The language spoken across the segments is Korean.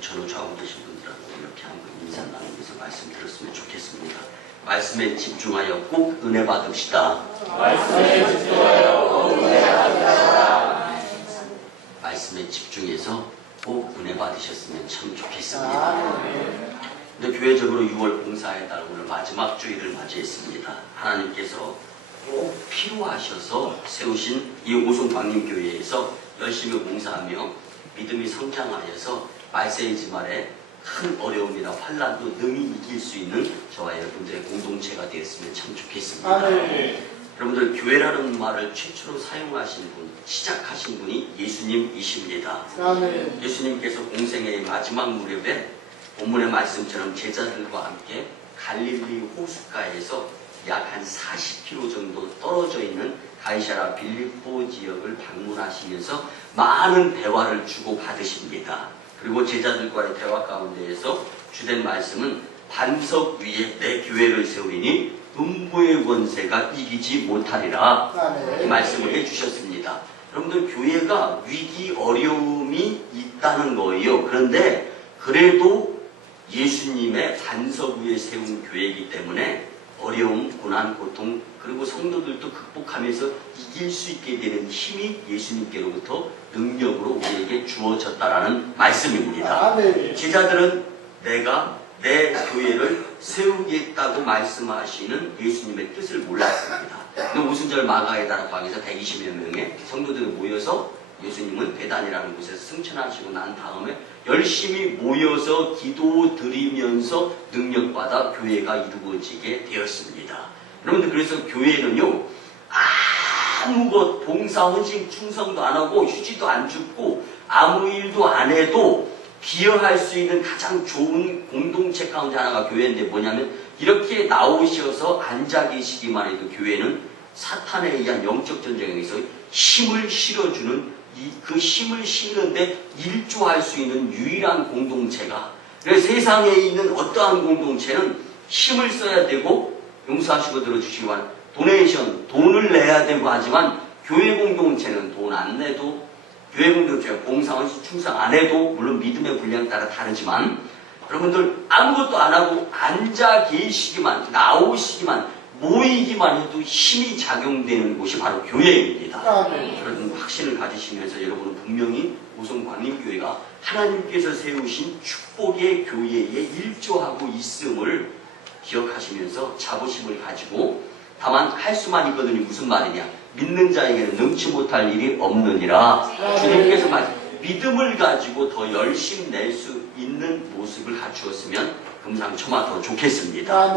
전후 좌우 계신 분들하고 이렇게 한번 인사 나누면서 말씀 들었으면 좋겠습니다. 말씀에 집중하여 꼭 은혜 받읍시다. 말씀에 집중하여 꼭 은혜 받읍시다. 말씀에 집중해서 꼭 은혜 받으셨으면 참 좋겠습니다. 근데 교회적으로 6월 봉사에 따라 오늘 마지막 주일을 맞이했습니다. 하나님께서 꼭 필요하셔서 세우신 이 오송광림교회에서 열심히 봉사하며 믿음이 성장하여서 말세의 말에 큰 어려움이나 환난도 능히 이길 수 있는 저와 여러분들의 공동체가 되었으면 참 좋겠습니다. 여러분들 교회라는 말을 최초로 사용하신 분, 시작하신 분이 예수님이십니다. 예수님께서 공생의 마지막 무렵에 본문의 말씀처럼 제자들과 함께 갈릴리 호숫가에서 약 한 40km 정도 떨어져 있는 가이사랴 빌립보 지역을 방문하시면서 많은 대화를 주고받으십니다. 그리고 제자들과의 대화 가운데에서 주된 말씀은 반석 위에 내 교회를 세우리니 음부의 권세가 이기지 못하리라. 이 말씀을 해주셨습니다. 여러분들 교회가 위기 어려움이 있다는 거예요. 그런데 그래도 예수님의 반석 위에 세운 교회이기 때문에 어려움, 고난, 고통 그리고 성도들도 극복하면서 이길 수 있게 되는 힘이 예수님께로부터 능력으로 우리에게 주어졌다라는 말씀입니다. 제자들은 내가 내 교회를 세우겠다고 말씀하시는 예수님의 뜻을 몰랐습니다. 오순절 마가에다라 방에서 120여 명의 성도들이 모여서 예수님은 베단이라는 곳에서 승천하시고 난 다음에 열심히 모여서 기도 드리면서 능력받아 교회가 이루어지게 되었습니다. 여러분들 그래서 교회는요 아무것 봉사, 헌신, 충성도 안 하고 휴지도 안 줍고 아무 일도 안 해도 기여할 수 있는 가장 좋은 공동체 가운데 하나가 교회인데 뭐냐면 이렇게 나오셔서 앉아 계시기만 해도 교회는 사탄에 의한 영적 전쟁에서 힘을 실어주는 그 힘을 실는데 일조할 수 있는 유일한 공동체가 그래서 세상에 있는 어떠한 공동체는 힘을 써야 되고 용서하시고 들어주시기 바랍니다. 도네이션, 돈을 내야 되고 하지만 교회 공동체는 돈 안 내도 교회 공동체가 봉사, 충성 안 해도 물론 믿음의 분량 따라 다르지만 여러분들 아무것도 안 하고 앉아 계시기만 나오시기만 모이기만 해도 힘이 작용되는 곳이 바로 교회입니다. 그런 확신을 가지시면서 여러분은 분명히 오송광림교회가 하나님께서 세우신 축복의 교회에 일조하고 있음을 기억하시면서 자부심을 가지고 다만 할 수만 있거든요. 무슨 말이냐? 믿는 자에게는 능치 못할 일이 없느니라. 주님께서 믿음을 가지고 더 열심히 낼 수 있는 모습을 갖추었으면 금상첨화 더 좋겠습니다.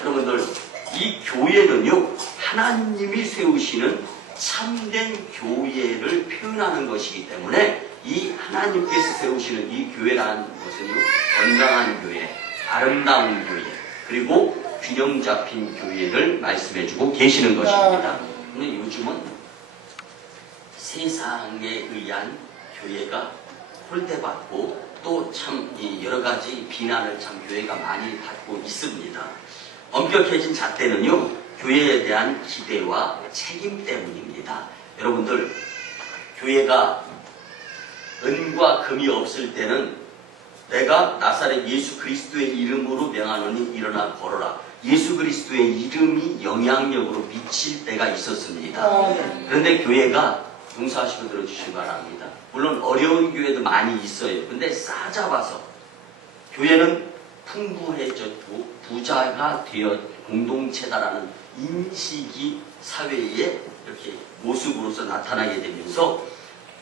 여러분들 이 교회는요 하나님이 세우시는 참된 교회를 표현하는 것이기 때문에 이 하나님께서 세우시는 이 교회라는 것은요 건강한 교회, 아름다운 교회 그리고 균형 잡힌 교회를 말씀해주고 계시는 것입니다. 근데 요즘은 세상에 의한 교회가 홀대받고 또 참 여러 가지 비난을 참 교회가 많이 받고 있습니다. 엄격해진 잣대는요 교회에 대한 기대와 책임 때문입니다. 여러분들 교회가 은과 금이 없을 때는 내가 나사렛 예수 그리스도의 이름으로 명하노니 일어나 걸어라. 예수 그리스도의 이름이 영향력으로 미칠 때가 있었습니다. 그런데 교회가 용서하시고 들어주시기 바랍니다. 물론 어려운 교회도 많이 있어요. 근데 싸잡아서 교회는 풍부해졌고 부자가 되어 공동체다라는 인식이 사회에 이렇게 모습으로서 나타나게 되면서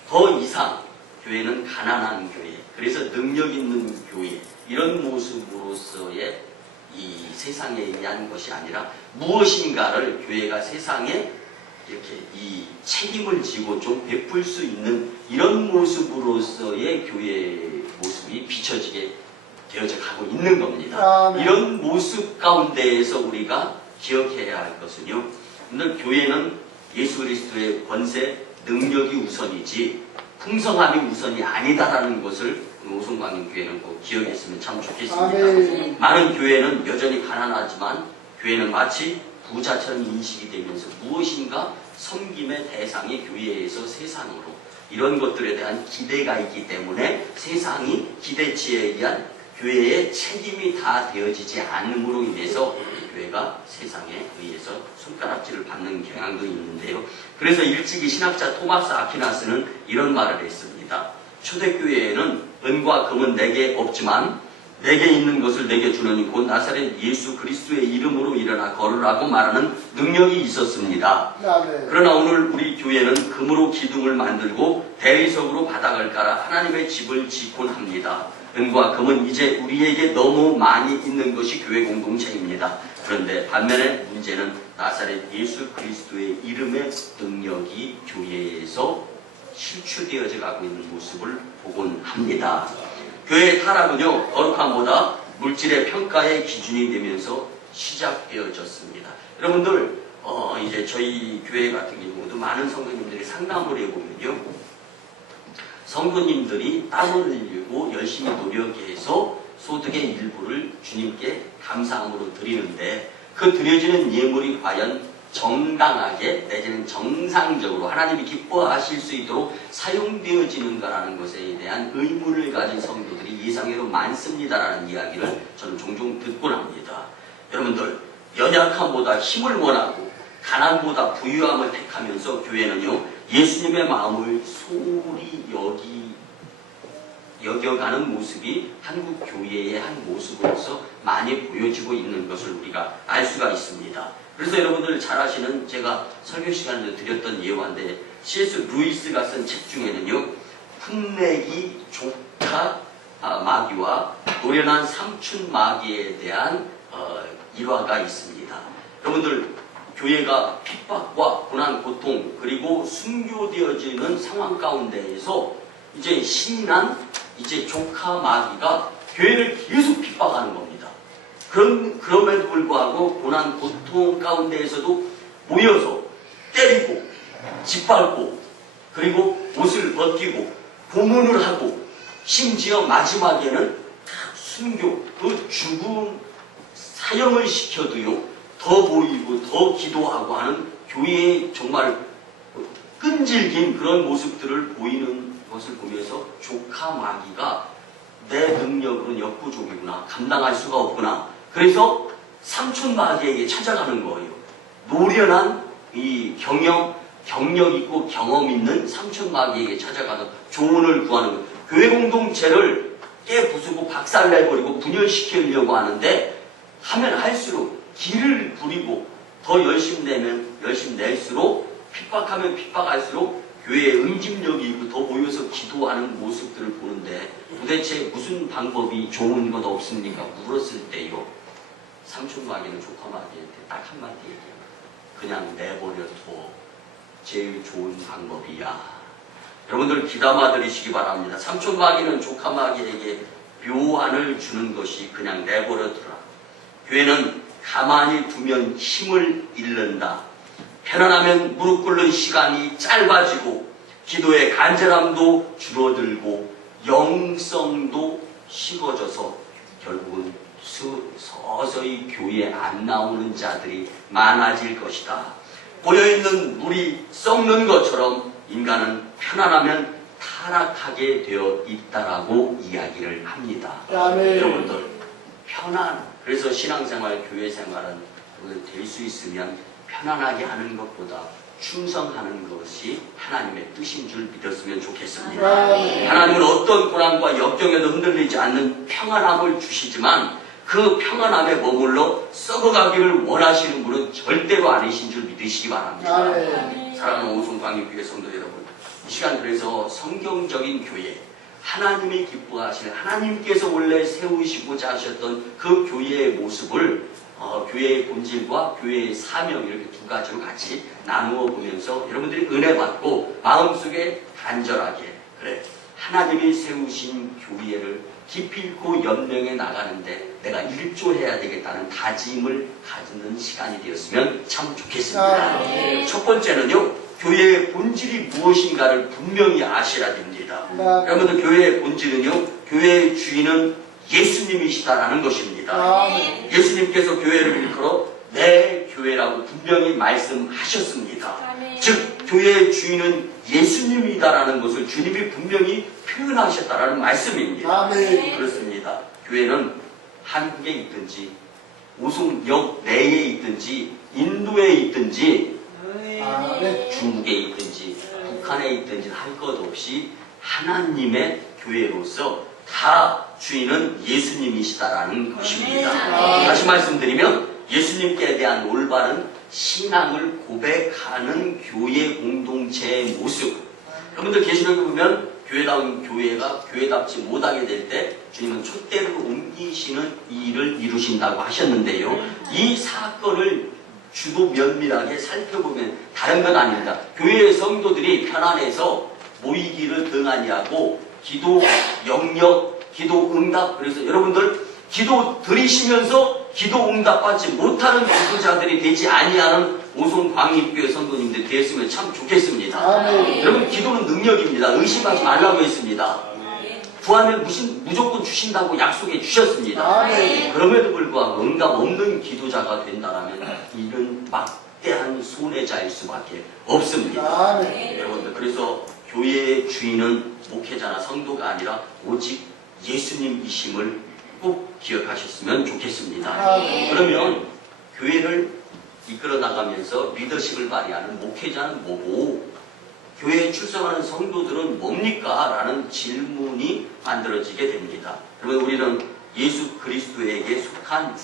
더 이상 교회는 가난한 교회, 그래서 능력 있는 교회 이런 모습으로서의 이 세상에 의한 것이 아니라 무엇인가를 교회가 세상에 이렇게 이 책임을 지고 좀 베풀 수 있는 이런 모습으로서의 교회의 모습이 비춰지게 되어져 가고 있는 겁니다. 이런 모습 가운데에서 우리가 기억해야 할 것은요. 오늘 교회는 예수 그리스도의 권세, 능력이 우선이지 풍성함이 우선이 아니다라는 것을 오송광림교회는 꼭 기억했으면 참 좋겠습니다. 많은 교회는 여전히 가난하지만 교회는 마치 부자처럼 인식이 되면서 무엇인가 섬김의 대상이 교회에서 세상으로 이런 것들에 대한 기대가 있기 때문에 세상이 기대치에 의한 교회의 책임이 다 되어지지 않음으로 인해서 교회가 세상에 의해서 손가락질을 받는 경향도 있는데요. 그래서 일찍이 신학자 토마스 아퀴나스는 이런 말을 했습니다. 초대교회에는 은과 금은 내게 없지만 내게 있는 것을 내게 주노니 곧 나사렛 예수 그리스도의 이름으로 일어나 걸으라고 말하는 능력이 있었습니다. 그러나 오늘 우리 교회는 금으로 기둥을 만들고 대리석으로 바닥을 깔아 하나님의 집을 짓곤 합니다. 은과 금은 이제 우리에게 너무 많이 있는 것이 교회 공동체입니다. 그런데 반면에 문제는 나사렛 예수 그리스도의 이름의 능력이 교회에서 실추되어져 가고 있는 모습을 보곤 합니다. 교회의 타락은요, 거룩함보다 물질의 평가의 기준이 되면서 시작되어졌습니다. 여러분들, 이제 저희 교회 같은 경우도 많은 성도님들이 상담을 해보면요, 성도님들이 땀을 흘리고 열심히 노력해서 소득의 일부를 주님께 감사함으로 드리는데 그 드려지는 예물이 과연 정당하게 내지는 정상적으로 하나님이 기뻐하실 수 있도록 사용되어지는가라는 것에 대한 의문을 가진 성도들이 예상외로 많습니다라는 이야기를 저는 종종 듣곤 합니다. 여러분들, 연약함보다 힘을 원하고 가난보다 부유함을 택하면서 교회는요, 예수님의 마음을 소홀히 여겨가는 모습이 한국 교회의 한 모습으로서 많이 보여지고 있는 것을 우리가 알 수가 있습니다. 그래서 여러분들 잘 아시는 제가 설교 시간에 드렸던 예화인데 C.S. 루이스가 쓴 책 중에는요, 풋내기 조카 마귀와 노련한 삼촌 마귀에 대한 일화가 있습니다. 여러분들, 교회가 핍박과 고난, 고통 그리고 순교되어지는 상황 가운데에서 이제 신인한 이제 조카 마귀가 교회를 계속 핍박하는 겁니다. 그럼에도 불구하고 고난, 고통 가운데에서도 모여서 때리고 짓밟고 그리고 옷을 벗기고 고문을 하고 심지어 마지막에는 순교, 그 죽음 사형을 시켜도요, 더 보이고 더 기도하고 하는 교회의 정말 끈질긴 그런 모습들을 보이는 것을 보면서 조카 마귀가 내 능력으로는 역부족이구나, 감당할 수가 없구나. 그래서 삼촌 마귀에게 찾아가는 거예요. 노련한 이 경력 있고 경험 있는 삼촌 마귀에게 찾아가서 조언을 구하는 거예요. 교회 공동체를 깨부수고 박살내버리고 분열시키려고 하는데 하면 할수록 길을 부리고 더 열심히 내면 열심히 낼수록 핍박하면 핍박할수록 교회에 응집력이 있고 더 모여서 기도하는 모습들을 보는데 도대체 무슨 방법이 좋은 것 없습니까? 물었을 때요, 삼촌 마귀는 조카 마귀한테 딱 한마디 얘기해요. 그냥 내버려둬. 제일 좋은 방법이야. 여러분들 귀담아 들으시기 바랍니다. 삼촌 마귀는 조카 마귀에게 묘안을 주는 것이 그냥 내버려두라. 교회는 가만히 두면 힘을 잃는다. 편안하면 무릎 꿇는 시간이 짧아지고 기도의 간절함도 줄어들고 영성도 식어져서 결국은 서서히 교회에 안 나오는 자들이 많아질 것이다. 고여있는 물이 썩는 것처럼 인간은 편안하면 타락하게 되어 있다라고 이야기를 합니다. 여러분들, 그래서 신앙생활, 교회생활은 될 수 있으면 편안하게 하는 것보다 충성하는 것이 하나님의 뜻인 줄 믿었으면 좋겠습니다. 하나님은 어떤 고난과 역경에도 흔들리지 않는 평안함을 주시지만 그 평안함에 머물러 썩어가기를 원하시는 분은 절대로 아니신 줄 믿으시기 바랍니다. 사랑하는 오송광역교회 성도 여러분, 이 시간 그래서 성경적인 교회, 하나님이 기뻐하시는, 하나님께서 원래 세우시고자 하셨던 그 교회의 모습을 교회의 본질과 교회의 사명, 이렇게 두 가지로 같이 나누어 보면서 여러분들이 은혜 받고 마음속에 간절하게, 그래, 하나님이 세우신 교회를 기필코 연명해 나가는데 내가 일조해야 되겠다는 다짐을 가지는 시간이 되었으면 참 좋겠습니다. 첫 번째는요, 교회의 본질이 무엇인가를 분명히 아셔야 됩니다. 여러분들, 교회의 본질은요, 교회의 주인은 예수님이시다라는 것입니다. 예수님께서 교회를 일컬어 내 교회라고 분명히 말씀하셨습니다. 즉 교회의 주인은 예수님이다라는 것을 주님이 분명히 표현하셨다라는 말씀입니다. 아멘. 그렇습니다. 교회는 한국에 있든지 오송역 내에 있든지 인도에 있든지 아멘. 중국에 있든지 북한에 있든지 할 것 없이 하나님의 교회로서 다 주인은 예수님이시다라는 것입니다. 다시 말씀드리면 예수님께 대한 올바른 신앙을 고백하는 교회 공동체의 모습. 여러분들 계시록에 보면 교회다운 교회가 교회답지 못하게 될 때 주님은 촛대를 옮기시는 일을 이루신다고 하셨는데요. 이 사건을 주도 면밀하게 살펴보면 다른 건 아닙니다. 교회의 성도들이 편안해서 모이기를 등하니하고 기도 영역, 기도 응답. 그래서 여러분들 기도 드리시면서 기도 응답 받지 못하는 기도자들이 되지 아니하는 오송 광립교회 성도님들이 되었으면 참 좋겠습니다. 아멘. 여러분 기도는 능력입니다. 의심하지 말라고 했습니다. 구하면 무조건 주신다고 약속해 주셨습니다. 아멘. 그럼에도 불구하고 응답 없는 기도자가 된다면 이는 막대한 손해자일 수밖에 없습니다. 아멘. 여러분들 그래서 교회의 주인은 목회자나 성도가 아니라 오직 예수님이심을 꼭 기억하셨으면 좋겠습니다. 아멘. 그러면 교회를 이끌어 나가면서 리더십을 발휘하는 목회자는 뭐고 교회에 출석하는 성도들은 뭡니까? 라는 질문이 만들어지게 됩니다. 그러면 우리는 예수 그리스도에게 속한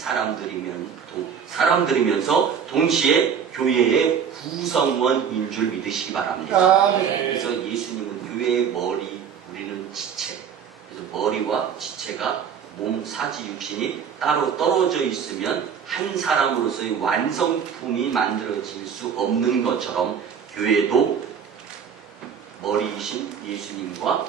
사람들이면서 동시에 교회의 구성원인 줄 믿으시기 바랍니다. 아멘. 그래서 예수님은 교회의 머리, 우리는 지체. 그래서 머리와 지체가 몸, 사지, 육신이 따로 떨어져 있으면 한 사람으로서의 완성품이 만들어질 수 없는 것처럼 교회도 머리이신 예수님과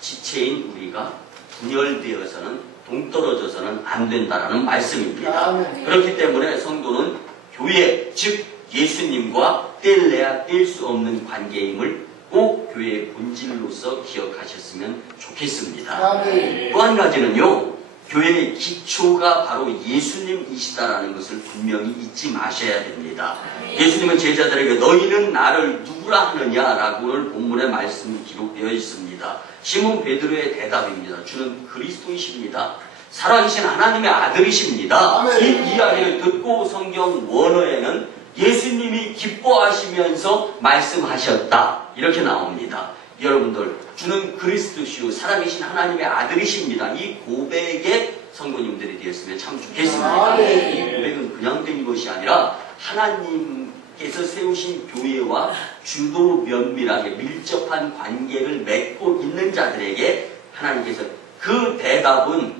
지체인 우리가 분열되어서는 동떨어져서는 안 된다라는 말씀입니다. 아멘. 그렇기 때문에 성도는 교회, 즉 예수님과 뗄래야 뗄 수 없는 관계임을 꼭 교회의 본질로서 기억하셨으면 좋겠습니다. 아멘. 또 한 가지는요, 교회의 기초가 바로 예수님이시다라는 것을 분명히 잊지 마셔야 됩니다. 예수님은 제자들에게 너희는 나를 누구라 하느냐라고 오늘 본문의 말씀이 기록되어 있습니다. 시몬 베드로의 대답입니다. 주는 그리스도이십니다. 살아계신 하나님의 아들이십니다. 아멘. 이 이야기를 듣고 성경 원어에는 예수님이 기뻐하시면서 말씀하셨다 이렇게 나옵니다. 여러분들 주는 그리스도시요 살아계신 하나님의 아들이십니다. 이 고백에 성도님들이 되었으면 참 좋겠습니다. 아멘. 이 고백은 그냥 된 것이 아니라 하나님께서 세우신 교회와 주도 면밀하게 밀접한 관계를 맺고 있는 자들에게 하나님께서 그 대답은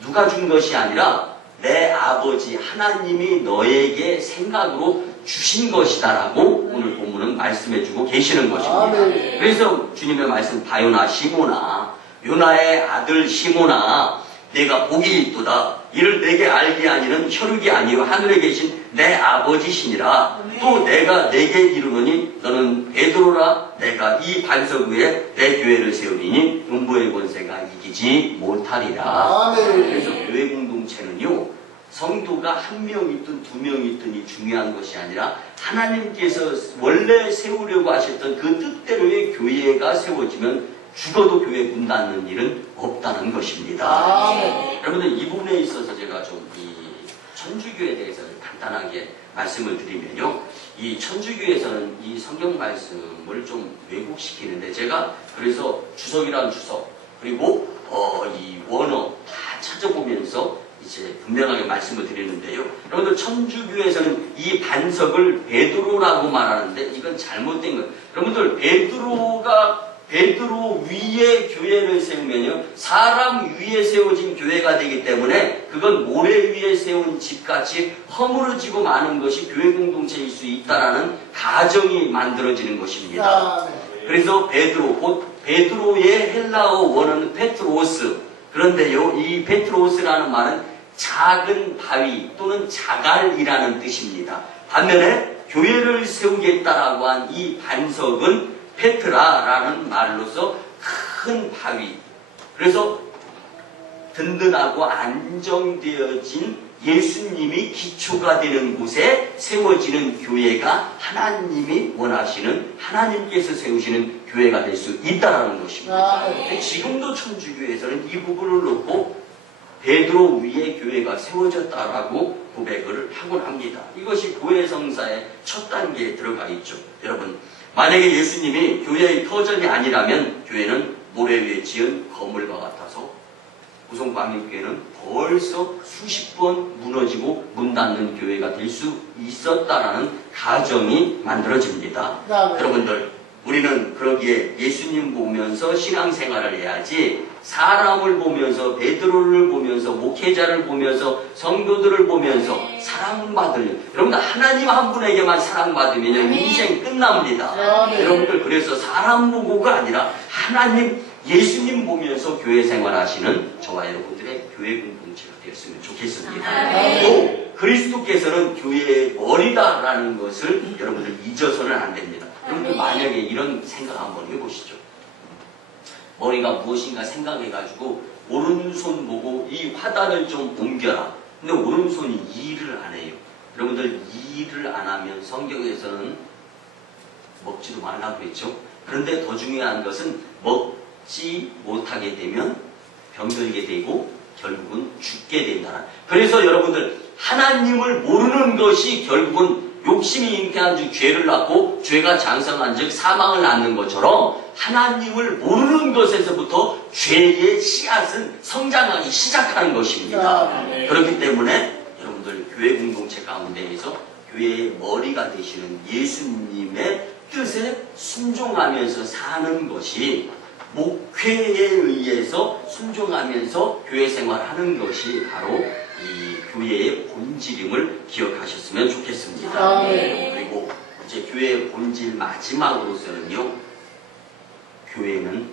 누가 준 것이 아니라 내 아버지 하나님이 너에게 생각으로 주신 것이다라고 오늘 본문은 말씀해주고 계시는 것입니다. 아멘. 그래서 주님의 말씀 바요나 시모나 요나의 아들 시모나 내가 복이 있도다 이를 내게 알게 하니는 혈육이 아니요 하늘에 계신 내 아버지시니라. 또 내가 내게 이르노니 너는 베드로라. 내가 이 반석 위에 내 교회를 세우리니 음부의 권세가 이기지 못하리라. 아멘. 그래서 교회 공동체는요 성도가 한 명 있든 두 명 있든이 중요한 것이 아니라 하나님께서 원래 세우려고 하셨던 그 뜻대로의 교회가 세워지면 죽어도 교회 문 닫는 일은 없다는 것입니다. 아멘. 여러분들 이 부분에 있어서 제가 좀 이 천주교에 대해서 간단하게 말씀을 드리면요. 이 천주교에서는 이 성경 말씀을 좀 왜곡시키는데 제가 그래서 주석이란 주석 그리고 이 원어 다 찾아보면서 이제 분명하게 말씀을 드리는데요. 여러분들 천주교에서는 이 반석을 베드로라고 말하는데 이건 잘못된 거예요. 여러분들 베드로 위에 교회를 세우면요 사람 위에 세워진 교회가 되기 때문에 그건 모래 위에 세운 집같이 허물어지고 마는 것이 교회 공동체일 수 있다라는 가정이 만들어지는 것입니다. 아멘. 그래서 베드로의 헬라어 원어는 페트로스. 그런데요, 이 페트로스라는 말은 작은 바위 또는 자갈이라는 뜻입니다. 반면에 교회를 세우겠다라고 한 이 반석은 페트라라는 말로서 큰 바위. 그래서 든든하고 안정되어진 예수님이 기초가 되는 곳에 세워지는 교회가 하나님이 원하시는, 하나님께서 세우시는 교회가 될 수 있다는 것입니다. 지금도 천주교에서는 이 부분을 놓고 베드로 위에 교회가 세워졌다라고 고백을 하곤 합니다. 이것이 교회성사의 첫 단계에 들어가 있죠. 여러분, 만약에 예수님이 교회의 터전이 아니라면 교회는 모래 위에 지은 거물과 같아서 우성광림교회는 벌써 수십 번 무너지고 문 닫는 교회가 될 수 있었다라는 가정이 만들어집니다. 여러분들, 우리는 그러기에 예수님 보면서 신앙생활을 해야지 사람을 보면서, 베드로를 보면서, 목회자를 보면서, 성도들을 보면서 사랑받으려, 여러분들 하나님 한 분에게만 사랑받으면 인생 끝납니다. 여러분들, 그래서 사람 보고가 아니라 하나님, 예수님 보면서 교회 생활하시는 저와 여러분들의 교회 공동체가 되었으면 좋겠습니다. 또 그리스도께서는 교회의 머리다라는 것을 여러분들 잊어서는 안 됩니다. 여러분들 만약에 이런 생각 한번 해보시죠. 머리가 무엇인가 생각해가지고 오른손 보고 이 화단을 좀 옮겨라. 근데 오른손이 일을 안 해요. 여러분들 일을 안 하면 성경에서는 먹지도 말라고 했죠. 그런데 더 중요한 것은 먹지 못하게 되면 병들게 되고 결국은 죽게 된다. 그래서 여러분들 하나님을 모르는 것이 결국은 욕심이 잉태한 즉 죄를 낳고 죄가 장성한 즉 사망을 낳는 것처럼 하나님을 모르는 것에서부터 죄의 씨앗은 성장하기 시작하는 것입니다. 그렇기 때문에 여러분들 교회 공동체 가운데에서 교회의 머리가 되시는 예수님의 뜻에 순종하면서 사는 것이, 목회에 의해서 순종하면서 교회 생활하는 것이 바로 이 교회의 본질임을 기억하셨으면 좋겠습니다. 그리고 이제 교회의 본질 마지막으로서는요, 교회는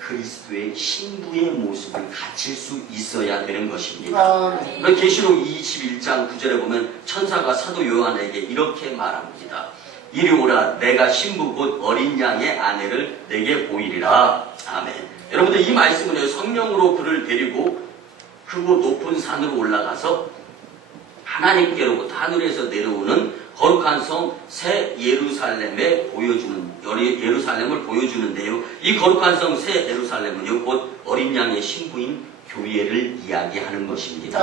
그리스도의 신부의 모습을 갖출 수 있어야 되는 것입니다. 계시록 21장 9절에 보면 천사가 사도 요한에게 이렇게 말합니다. 이리 오라, 내가 신부 곧 어린 양의 아내를 내게 보이리라. 아멘. 여러분들, 이 말씀은요, 성령으로 그를 데리고 크고 높은 산으로 올라가서 하나님께로부터 하늘에서 내려오는 거룩한 성 새 예루살렘에 보여주는, 예루살렘을 보여주는데요, 이 거룩한 성 새 예루살렘은요 곧 어린 양의 신부인 교회를 이야기하는 것입니다.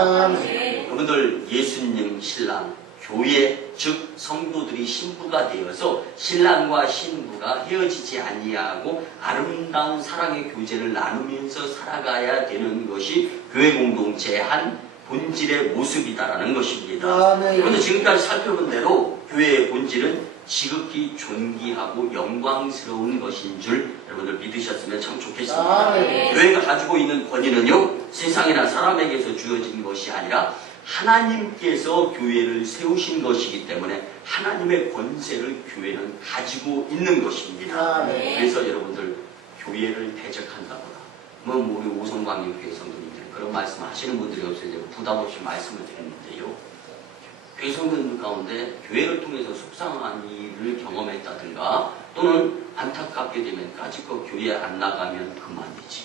여러분들, 예수님 신랑 교회, 즉 성도들이 신부가 되어서 신랑과 신부가 헤어지지 아니하고 아름다운 사랑의 교제를 나누면서 살아가야 되는 것이 교회 공동체의 한 본질의 모습이다라는 것입니다. 그런데 지금까지 살펴본 대로 교회의 본질은 지극히 존귀하고 영광스러운 것인 줄 여러분들 믿으셨으면 참 좋겠습니다. 교회가 가지고 있는 권위는요, 세상이나 사람에게서 주어진 것이 아니라 하나님께서 교회를 세우신 것이기 때문에 하나님의 권세를 교회는 가지고 있는 것입니다. 그래서 여러분들, 교회를 대적한다거나 우리 오성광림교회 성도님들 그런 말씀 하시는 분들이 없어서 부담 없이 말씀을 드렸는데요, 교회 성도님들 가운데 교회를 통해서 속상한 일을 경험했다든가 또는 안타깝게 되면 까짓거 교회 안 나가면 그만이지.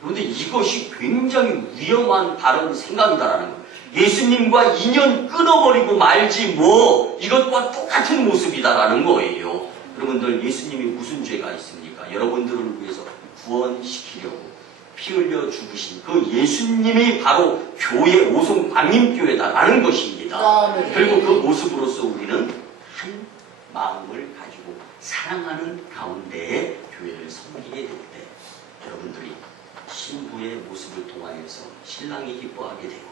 그런데 이것이 굉장히 위험한 바른 생각이다라는 거예요. 예수님과 인연 끊어버리고 말지 뭐, 이것과 똑같은 모습이다라는 거예요. 여러분들, 예수님이 무슨 죄가 있습니까? 여러분들을 위해서 구원시키려고 피 흘려 죽으신 그 예수님이 바로 교회, 오송광림교회다라는 것입니다. 그리고 그 모습으로서 우리는 한 마음을 가지고 사랑하는 가운데에 교회를 섬기게 될 때 여러분들이 신부의 모습을 통하여서 신랑이 기뻐하게 되고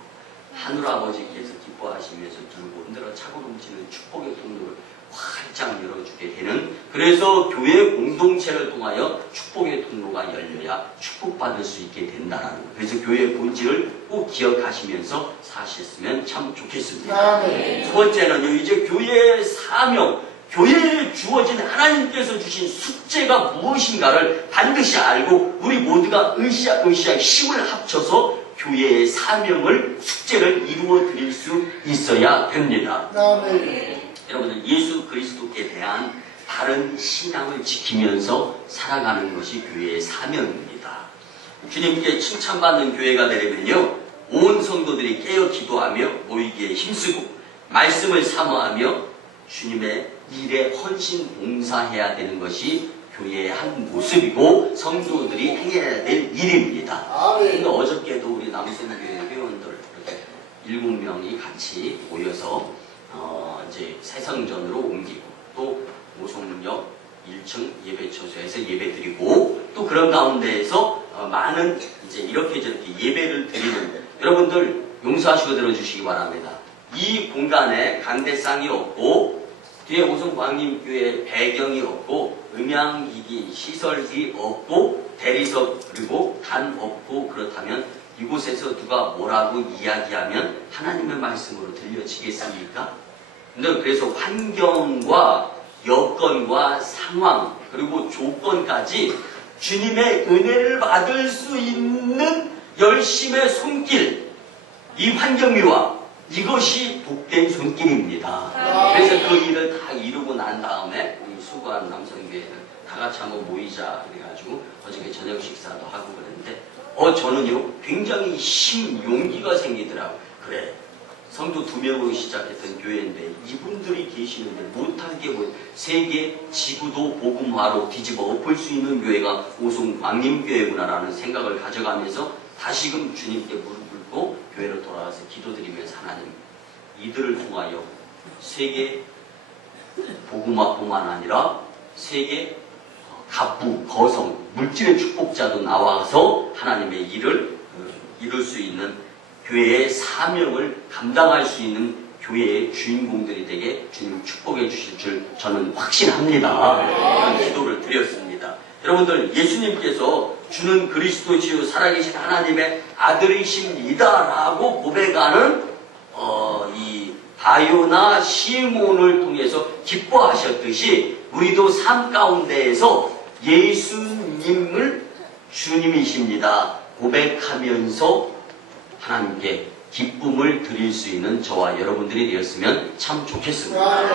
하늘아버지께서 기뻐하시면서 들고 흔들어 차고 넘치는 축복의 통로를 활짝 열어주게 되는, 그래서 교회 공동체를 통하여 축복의 통로가 열려야 축복받을 수 있게 된다는 거예요. 그래서 교회의 본질을 꼭 기억하시면서 사셨으면 참 좋겠습니다. 두 번째는요, 이제 교회의 사명, 교회에 주어진 하나님께서 주신 숙제가 무엇인가를 반드시 알고 우리 모두가 으쌰 힘을 합쳐서 교회의 사명을, 숙제를 이루어 드릴 수 있어야 됩니다. 여러분들, 예수 그리스도께 대한 바른 신앙을 지키면서 살아가는 것이 교회의 사명입니다. 주님께 칭찬받는 교회가 되려면요, 온 성도들이 깨어 기도하며 모이기에 힘쓰고 말씀을 사모하며 주님의 일에 헌신 봉사해야 되는 것이 교회의 한 모습이고 성도들이 행해야 될 일입니다. 근데 어저께도 우리 남생교회 회원들 이렇게 7명이 같이 모여서 이제 새성전으로 옮기고 또 오송역 1층 예배처소에서 예배드리고 또 그런 가운데에서 많은 이제 이렇게 저렇게 예배를 드리는 여러분들 용서하시고 들어주시기 바랍니다. 이 공간에 강대상이 없고 뒤에 오송광림교회 배경이 없고 음향기기 시설이 없고 대리석 그리고 단 없고 그렇다면 이곳에서 누가 뭐라고 이야기하면 하나님의 말씀으로 들려지겠습니까? 근데 그래서 환경과 여건과 상황 그리고 조건까지 주님의 은혜를 받을 수 있는 열심의 손길, 이 환경미와 이것이 복된 손길입니다. 그래서 그 일을 다 이루고 난 다음에 우리 수고한 남성교회들 다 같이 한번 모이자 그래가지고 어저께 저녁 식사도 하고 그랬는데 저는요 굉장히 용기가 생기더라고요. 그래 성도 2명으로 시작했던 교회인데 이분들이 계시는데 못한 게 뭐 세계 지구도 복음화로 뒤집어 엎을 수 있는 교회가 오송광림교회구나라는 생각을 가져가면서 다시금 주님께 무릎 꿇고 교회로 돌아가서 기도드리면서 하나님 이들을 통하여 세계 복음화뿐만 아니라 세계 갑부, 거성, 물질의 축복자도 나와서 하나님의 일을 이룰 수 있는 교회의 사명을 감당할 수 있는 교회의 주인공들이 되게 주님 축복해 주실 줄 저는 확신합니다. 그런 기도를 드렸습니다. 여러분들 예수님께서 주는 그리스도시요 살아계신 하나님의 아들이십니다라고 고백하는 이 바요나 시몬을 통해서 기뻐하셨듯이 우리도 삶 가운데에서 예수님을 주님이십니다 고백하면서 하나님께 기쁨을 드릴 수 있는 저와 여러분들이 되었으면 참 좋겠습니다.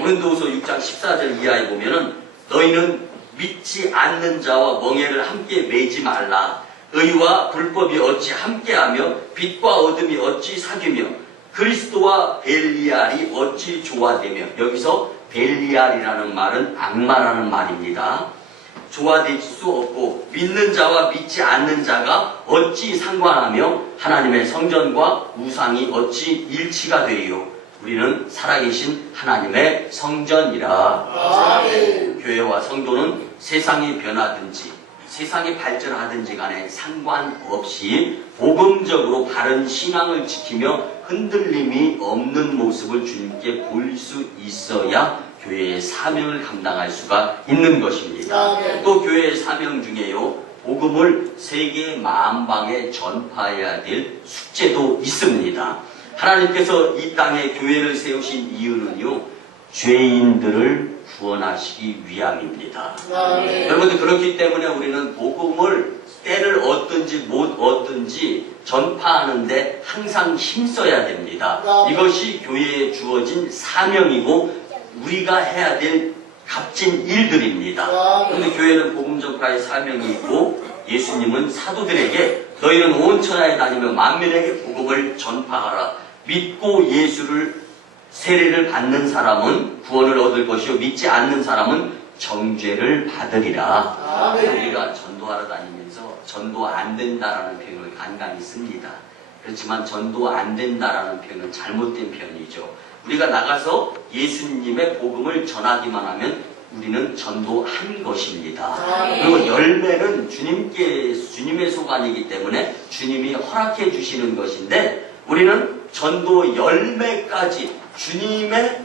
고린도후서 6장 14절 이하에 보면은 너희는 믿지 않는 자와 멍에를 함께 매지 말라. 의와 불법이 어찌 함께하며 빛과 어둠이 어찌 사귀며 그리스도와 벨리알이 어찌 조화되며 여기서 벨리알이라는 말은 악마라는 말입니다. 조화될 수 없고 믿는 자와 믿지 않는 자가 어찌 상관하며 하나님의 성전과 우상이 어찌 일치가 되리요. 우리는 살아계신 하나님의 성전이라. 교회와 성도는 세상이 변하든지 세상이 발전하든지 간에 상관없이 복음적으로 바른 신앙을 지키며 흔들림이 없는 모습을 주님께 볼 수 있어야 교회의 사명을 감당할 수가 있는 것입니다. 또 교회의 사명 중에요 복음을 세계 만방에 전파해야 될 숙제도 있습니다. 하나님께서 이 땅에 교회를 세우신 이유는요 죄인들을 구원하시기 위함입니다. 여러분들 그렇기 때문에 우리는 복음을 때를 얻든지 못 얻든지 전파하는데 항상 힘써야 됩니다. 이것이 교회에 주어진 사명이고 우리가 해야 될 값진 일들입니다. 그런데 교회는 복음 전파의 사명이 있고 예수님은 사도들에게 너희는 온 천하에 다니며 만민에게 복음을 전파하라. 믿고 예수를 세례를 받는 사람은 구원을 얻을 것이요 믿지 않는 사람은 정죄를 받으리라. 우리가 전도하러 다니면서 전도 안 된다라는 표현을 간간히 씁니다. 그렇지만 전도 안 된다라는 표현은 잘못된 표현이죠. 우리가 나가서 예수님의 복음을 전하기만 하면 우리는 전도한 것입니다. 그리고 열매는 주님의 소관이기 때문에 주님이 허락해 주시는 것인데 우리는 전도 열매까지 주님의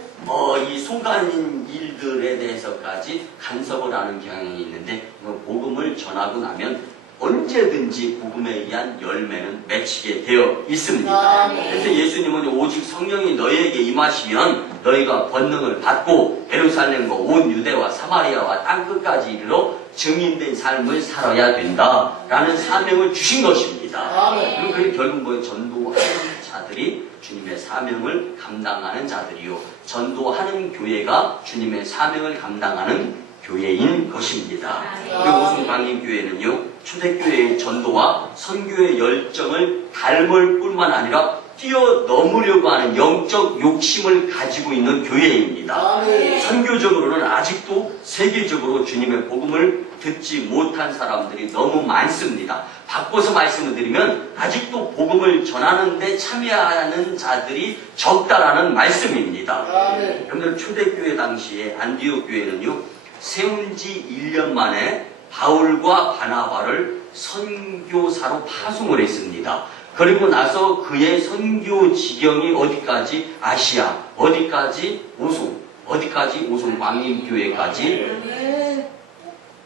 이 소관인 일들에 대해서까지 간섭을 하는 경향이 있는데 복음을 전하고 나면 언제든지 복음에 의한 열매는 맺히게 되어 있습니다. 그래서 예수님은 오직 성령이 너희에게 임하시면 너희가 권능을 받고 예루살렘과 온 유대와 사마리아와 땅끝까지 이르러 증인된 삶을 살아야 된다라는 사명을 주신 것입니다. 그럼 그게 결국 뭐예요? 전도하는 자들이 주님의 사명을 감당하는 자들이요 전도하는 교회가 주님의 사명을 감당하는 교회인 것입니다. 우리 오송광림교회는요 초대교회의 전도와 선교의 열정을 닮을 뿐만 아니라 뛰어넘으려고 하는 영적 욕심을 가지고 있는 교회입니다. 선교적으로는 아직도 세계적으로 주님의 복음을 듣지 못한 사람들이 너무 많습니다. 바꿔서 말씀을 드리면 아직도 복음을 전하는 데 참여하는 자들이 적다라는 말씀입니다. 여러분들 초대교회 당시에 안디옥 교회는요, 세운 지 1년 만에 바울과 바나바를 선교사로 파송을 했습니다. 그리고 나서 그의 선교 지경이 어디까지? 아시아, 어디까지? 오송 광림교회까지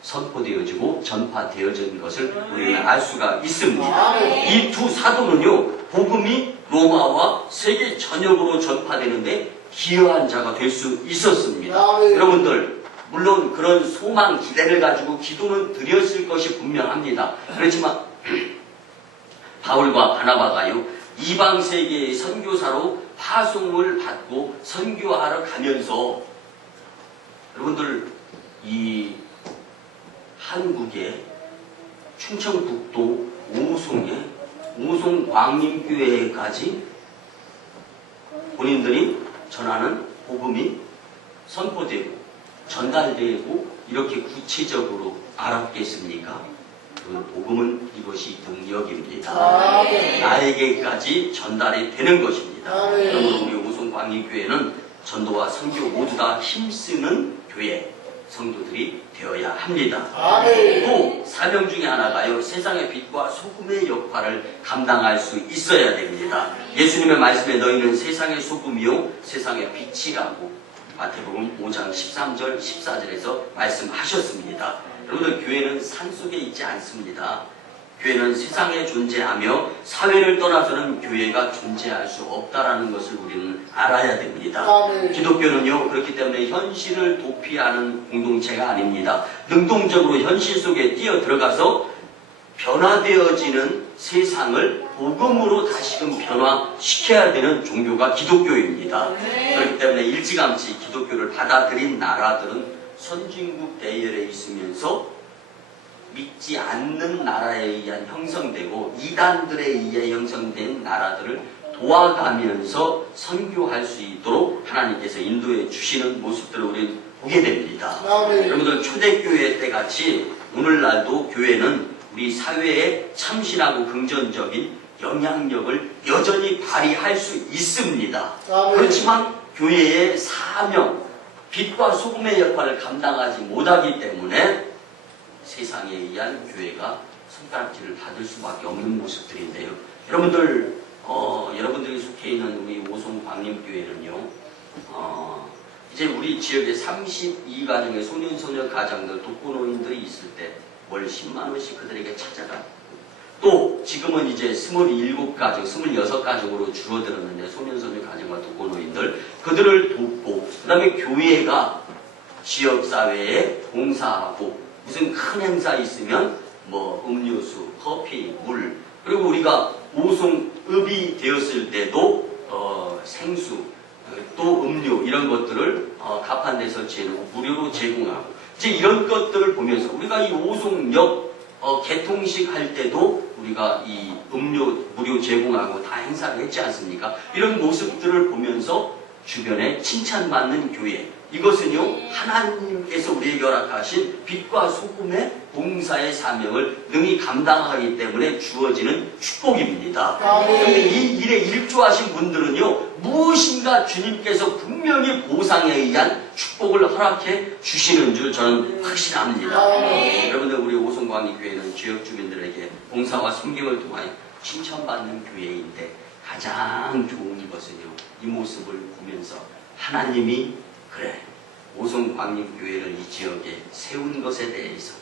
선포되어지고 전파되어진 것을 우리는 알 수가 있습니다. 이 두 사도는요, 복음이 로마와 세계 전역으로 전파되는데 기여한 자가 될 수 있었습니다. 여러분들, 물론 그런 소망, 기대를 가지고 기도는 드렸을 것이 분명합니다. 그렇지만 바울과 바나바가요, 이방 세계의 선교사로 파송을 받고 선교하러 가면서 여러분들, 이 한국의 충청북도 오송의 오송광림교회까지 본인들이 전하는 복음이 선포되고 전달되고 이렇게 구체적으로 알았겠습니까? 복음은 이것이 능력입니다. 나에게까지 전달이 되는 것입니다. 그러므로 우리 오송광림교회는 전도와 선교 모두 다 힘쓰는 교회, 성도들이 되어야 합니다. 또 사명 중에 하나가요, 세상의 빛과 소금의 역할을 감당할 수 있어야 됩니다. 예수님의 말씀에 너희는 세상의 소금이요 세상의 빛이라고 마태복음 5장 13절 14절에서 말씀하셨습니다. 여러분들, 교회는 산속에 있지 않습니다. 교회는 세상에 존재하며 사회를 떠나서는 교회가 존재할 수 없다라는 것을 우리는 알아야 됩니다. 기독교는요, 그렇기 때문에 현실을 도피하는 공동체가 아닙니다. 능동적으로 현실 속에 뛰어들어가서 변화되어지는 세상을 복음으로 다시금 변화시켜야 되는 종교가 기독교입니다. 그렇기 때문에 일찌감치 기독교를 받아들인 나라들은 선진국 대열에 있으면서 믿지 않는 나라에 의한 형성되고 이단들에 의해 형성된 나라들을 도와가면서 선교할 수 있도록 하나님께서 인도해 주시는 모습들을 우리는 보게 됩니다. 여러분들, 초대교회 때같이 오늘날도 교회는 우리 사회에 참신하고 긍정적인 영향력을 여전히 발휘할 수 있습니다. 그렇지만 교회의 사명, 빛과 소금의 역할을 감당하지 못하기 때문에 세상에 의한 교회가 손가락질을 받을 수밖에 없는 모습들인데요. 여러분들, 여러분들이 속해 있는 우리 오송광림교회는요, 이제 우리 지역에 32가정의 소년소녀 가정들, 독거노인들이 있을 때 월 10만원씩 그들에게 찾아가, 또 지금은 이제 27가정, 26가정으로 줄어들었는데 소년소녀 가정과 독거노인들, 그들을 돕고, 그 다음에 교회가 지역사회에 봉사하고, 무슨 큰 행사 있으면 뭐 음료수, 커피, 물, 그리고 우리가 오송읍이 되었을 때도 생수, 또 음료 이런 것들을 가판대 설치해놓고 무료로 제공하고, 이제 이런 것들을 보면서 우리가 이 오송역 개통식 할 때도 우리가 이 음료 무료 제공하고 다 행사를 했지 않습니까? 이런 모습들을 보면서 주변에 칭찬받는 교회, 이것은요, 하나님께서 우리에게 허락하신 빛과 소금의 봉사의 사명을 능히 감당하기 때문에 주어지는 축복입니다. 그런데 이 일에 일조하신 분들은요, 무엇인가 주님께서 분명히 보상에 의한 축복을 허락해 주시는 줄 저는 확신합니다. 여러분들, 우리 오송광림교회는 지역 주민들에게 봉사와 섬김을 통하여 칭찬받는 교회인데, 가장 좋은 것은요, 이 모습을 보면서 하나님이 그래, 오송광림교회를 이 지역에 세운 것에 대해서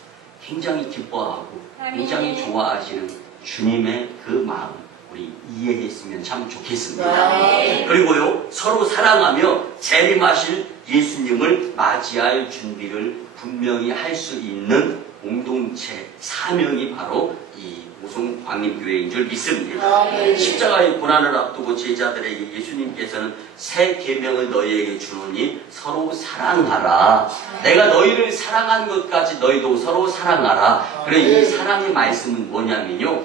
굉장히 기뻐하고 굉장히 좋아하시는 주님의 그 마음, 우리 이해했으면 참 좋겠습니다. 그리고요, 서로 사랑하며 재림하실 예수님을 맞이할 준비를 분명히 할 수 있는 공동체 사명이 바로 이 오송 광림교회인 줄 믿습니다. 십자가의 고난을 앞두고 제자들에게 예수님께서는 새 계명을 너희에게 주노니 서로 사랑하라. 내가 너희를 사랑한 것까지 너희도 서로 사랑하라. 그래, 이 사랑의 말씀은 뭐냐면요,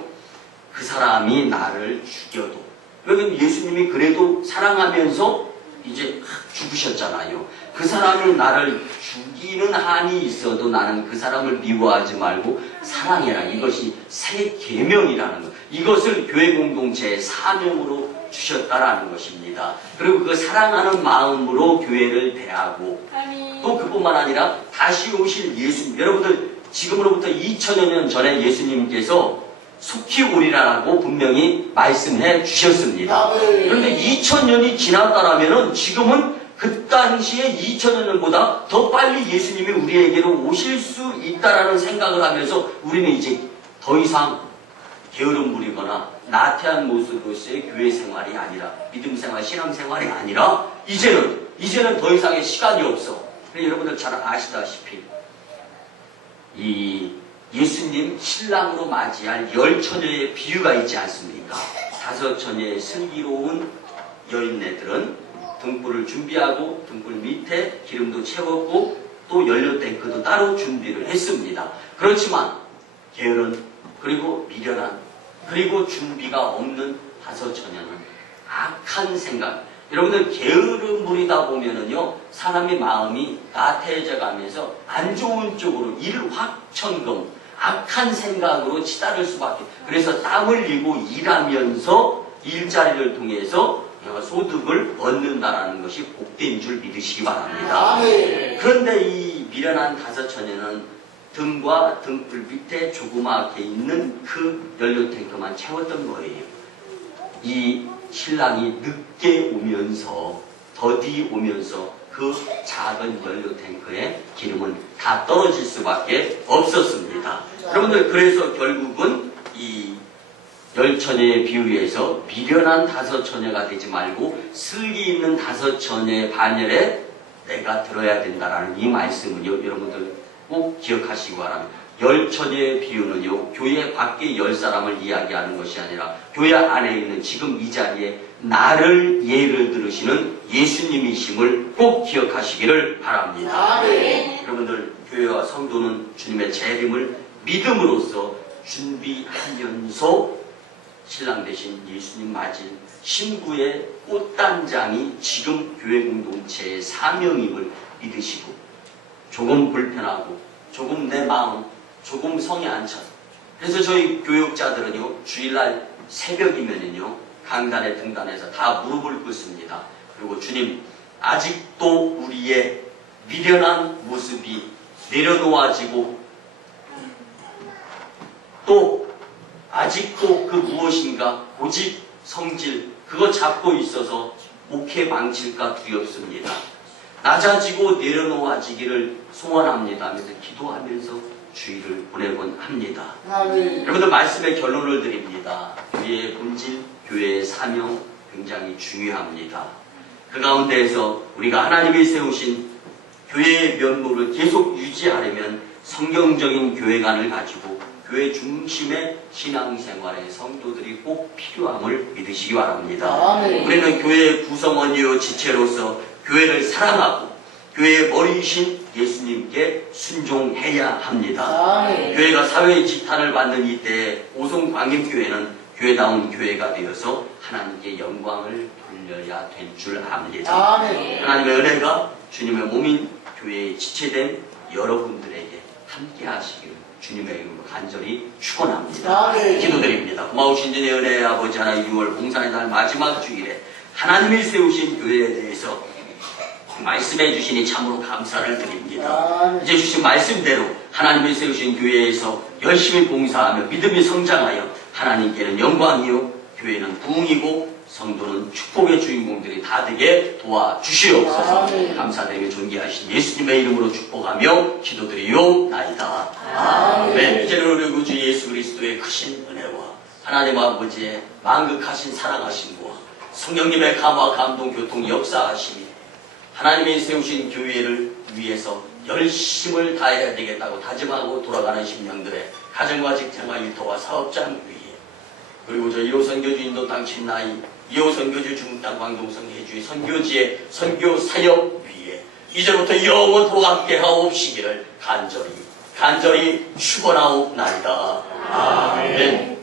그 사람이 나를 죽여도, 여기 예수님이 그래도 사랑하면서 이제 죽으셨잖아요. 그 사람이 나를 죽이는 한이 있어도 나는 그 사람을 미워하지 말고 사랑해라. 이것이 새 계명이라는 것. 이것을 교회 공동체의 사명으로 주셨다라는 것입니다. 그리고 그 사랑하는 마음으로 교회를 대하고, 또 그뿐만 아니라 다시 오실 예수님. 여러분들, 지금으로부터 2000여 년 전에 예수님께서 속히 오리라라고 분명히 말씀해 주셨습니다. 그런데 2000년이 지났다라면은 지금은 그 당시에 2000여 년보다 더 빨리 예수님이 우리에게로 오실 수 있다라는 생각을 하면서 우리는 이제 더 이상 게으름 부리거나 나태한 모습으로서의 교회 생활이 아니라, 믿음 생활, 신앙 생활이 아니라 이제는 더 이상의 시간이 없어. 여러분들 잘 아시다시피 이 예수님 신랑으로 맞이할 10처녀의 비유가 있지 않습니까? 5처녀의 슬기로운 여인네들은 등불을 준비하고 등불 밑에 기름도 채웠고 또 연료 탱크도 따로 준비를 했습니다. 그렇지만 게으른, 그리고 미련한, 그리고 준비가 없는 5처녀는 악한 생각. 여러분들, 게으름 부리다 보면은요, 사람의 마음이 나태해져 가면서 안 좋은 쪽으로 일확천금, 악한 생각으로 치달을 수밖에. 그래서 땀 흘리고 일하면서 일자리를 통해서 소득을 얻는다라는 것이 복된 줄 믿으시기 바랍니다. 그런데 이 미련한 5처녀는 등과 등불 밑에 조그맣게 있는 그 연료 탱크만 채웠던 거예요. 이 신랑이 늦게 오면서, 더디 오면서 그 작은 연료 탱크에 기름은 다 떨어질 수밖에 없었습니다. 여러분들, 그래서 결국은 이 10처녀의 비유에서 미련한 5처녀가 되지 말고 슬기 있는 5처녀의 반열에 내가 들어야 된다라는 이 말씀은요, 여러분들 꼭 기억하시기 바랍니다. 10처녀의 비유는요, 교회 밖에 10사람을 이야기하는 것이 아니라 교회 안에 있는 지금 이 자리에 나를 예를 들으시는 예수님이심을 꼭 기억하시기를 바랍니다. 여러분들, 교회와 성도는 주님의 재림을 믿음으로써 준비하면서 신랑 대신 예수님 맞은 신부의 꽃단장이 지금 교회 공동체의 사명임을 믿으시고, 조금 불편하고 조금 내 마음 조금 성이 안 차. 그래서 저희 교육자들은요, 주일날 새벽이면은요, 강단에 등단해서 다 무릎을 꿇습니다. 그리고 주님, 아직도 우리의 미련한 모습이 내려놓아지고, 또 아직도 그 무엇인가 고집, 성질, 그거 잡고 있어서 목회 망칠까 두렵습니다. 낮아지고 내려놓아지기를 소원합니다 하면서 기도하면서 주의를 보내곤 합니다. 여러분들, 말씀의 결론을 드립니다. 교회의 본질, 교회의 사명 굉장히 중요합니다. 그 가운데에서 우리가 하나님이 세우신 교회의 면모를 계속 유지하려면 성경적인 교회관을 가지고 교회 중심의 신앙생활의 성도들이 꼭 필요함을 믿으시기 바랍니다. 우리는 교회의 구성원이요 지체로서 교회를 사랑하고 교회의 머리이신 예수님께 순종해야 합니다. 교회가 사회의 지탄을 받는 이때에 오송 광림교회는 교회다운 교회가 되어서 하나님께 영광을 돌려야 될 줄 압니다. 하나님의 은혜가 주님의 몸인 교회에 지체된 여러분들에게 함께 하시기를 주님의 이름으로 간절히 축원합니다. 기도드립니다. 고마우신 주의 은혜의 아버지 하나님, 6월 봉산의 날 마지막 주일에 하나님이 세우신 교회에 대해서 말씀해 주시니 참으로 감사를 드립니다. 이제 주신 말씀대로 하나님이 세우신 교회에서 열심히 봉사하며 믿음이 성장하여 하나님께는 영광이요 교회는 부흥이고 성도는 축복의 주인공들이 다 되게 도와주시옵소서. 감사드리며 존귀하신 예수님의 이름으로 축복하며 기도드리옵나이다. 아멘. 이제는 우리 구주 예수 그리스도의 크신 은혜와 하나님 아버지의 만극하신 사랑하심과 성령님의 감화 감동 교통 역사하심이 하나님이 세우신 교회를 위해서 열심을 다해야 되겠다고 다짐하고 돌아가는 심령들의 가정과 직장과 일터와 사업장 위에, 그리고 저 1호 선교주 인도 땅 진나이, 2호 선교주 중국 땅 광동성 해주의 선교지의 선교 사역 위에 이제부터 영원토록 함께 하옵시기를 간절히 축원하옵나이다. 아멘.